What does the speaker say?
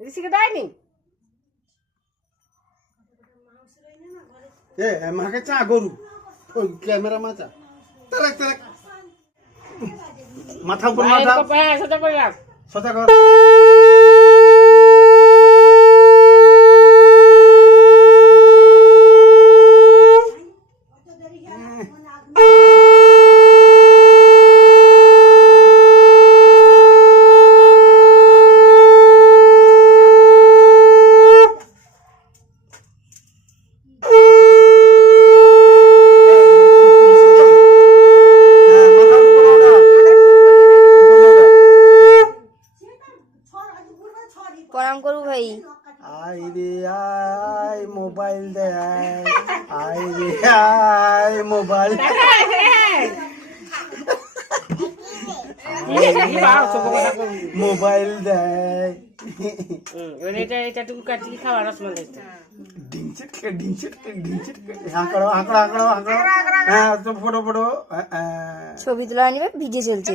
ঋষিকে দেয়নি মাকে চা গরু ওই ক্যামেরা মাচা তারাক তারাক মাথা উপর মাথা সোজা করে রাখ সোজা কর প্রণাম করু ভাই আই রে আই মোবাইল দে আই রে আই মোবাইল মোবাইল দে এটা টুকু কাটি খাওয়া রসমালাই আঁকড়ো আঁকড়ো আঁকড়ো আঁকড়ো হ্যাঁ ফটো ফটো ছবি তোলা নিবে ভিডিও চলছে